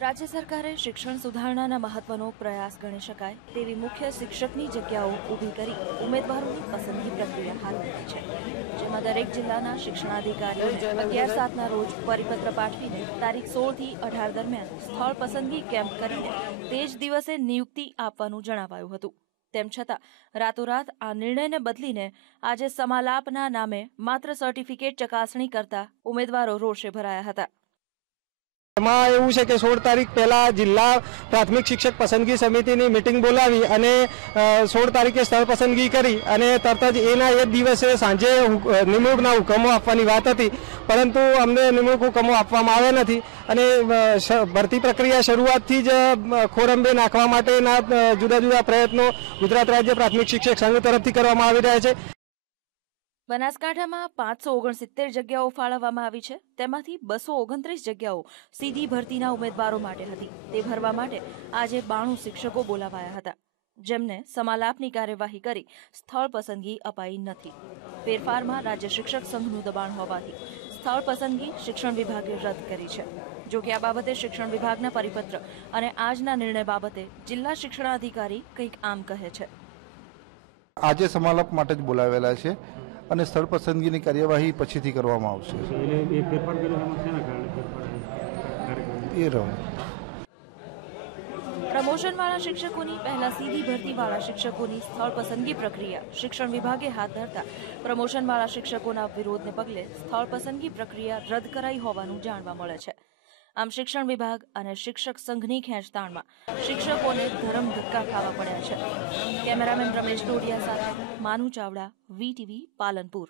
રાજ્ય સરકારે શિક્ષણ સુધારણાના મહત્વનો પ્રયાસ ગણી શકાય તેવી મુખ્ય શિક્ષકની જગ્યાઓ ઊભી કરી ઉમેદવારોની પસંદગી પ્રક્રિયા હાથ ધરી છે. જેમાં દરેક જિલ્લાના શિક્ષણાધિકારીઓ અગિયાર સાતના રોજ પરિપત્ર પાઠવીને તારીખ સોળથી અઢાર દરમિયાન સ્થળ પસંદગી કેમ્પ કરીને તે જ દિવસે નિયુક્તિ આપવાનું જણાવાયું હતું. તેમ છતાં, રાતોરાત આ નિર્ણયને બદલીને આજે સમાલાપના નામે માત્ર સર્ટિફિકેટ ચકાસણી કરતા ઉમેદવારો રોષે ભરાયા હતા. એમાં એવું છે કે સોળ તારીખ પહેલા જિલ્લા પ્રાથમિક શિક્ષક પસંદગી સમિતિની મિટિંગ બોલાવી અને સોળ તારીખે સ્થળ પસંદગી કરી અને તરત જ એના એ દિવસે સાંજે નિમણૂકના હુકમો આપવાની વાત હતી. પરંતુ અમને નિમણૂક હુકમો આપવામાં આવ્યા નથી અને ભરતી પ્રક્રિયા શરૂઆતથી જ ખોરંબે નાખવા માટેના જુદા જુદા પ્રયત્નો ગુજરાત રાજ્ય પ્રાથમિક શિક્ષક સંઘ તરફથી કરવામાં આવી રહ્યા છે. બનાસકાંઠામાં પાંચસો ઓગણસિત્તેર જગ્યાઓ ફાળવવામાં આવી છે. તેમાંથી બસો ઓગણત્રીસ જગ્યાઓ સીધી ભરતીના ઉમેદવારો માટે હતી. તે ભરવા માટે આજે બાણું શિક્ષકો બોલાવાયા હતા, જેમને સમાલાપની કાર્યવાહી કરી સ્થળ પસંદગી અપાઈ નથી. ફેરફારમાં રાજ્ય શિક્ષક સંઘનું દબાણ હોવાથી સ્થળ પસંદગી શિક્ષણ વિભાગે રદ કરી છે. જો કે આ બાબતે શિક્ષણ વિભાગના પરિપત્ર અને આજના નિર્ણય બાબતે જિલ્લા શિક્ષણાધિકારી કંઈક આમ કહે છે. આજે સમાલાપ માટે જ બોલાવેલા છે. અને સ્થળ પસંદગીની કાર્યવાહી પછીથી કરવામાં આવશે. એ રહું પ્રમોશનવાળા શિક્ષકોની પહેલા સીધી ભરતીવાળા શિક્ષકોની સ્થળ પસંદગી પ્રક્રિયા શિક્ષણ વિભાગે હાથ ધરતા પ્રમોશનવાળા શિક્ષકોના વિરોધને પગલે સ્થળ પસંદગી પ્રક્રિયા રદ કરાઈ હોવાનું જાણવા મળે છે. આમ શિક્ષણ વિભાગ અને શિક્ષક સંઘની ખેંચતાણમાં શિક્ષકોને ધરમ ધક્કા ખાવા પડ્યા છે. કેમેરામેન રમેશ ડોડિયા સાથે માનુ ચાવડા વીટીવી પાલનપુર.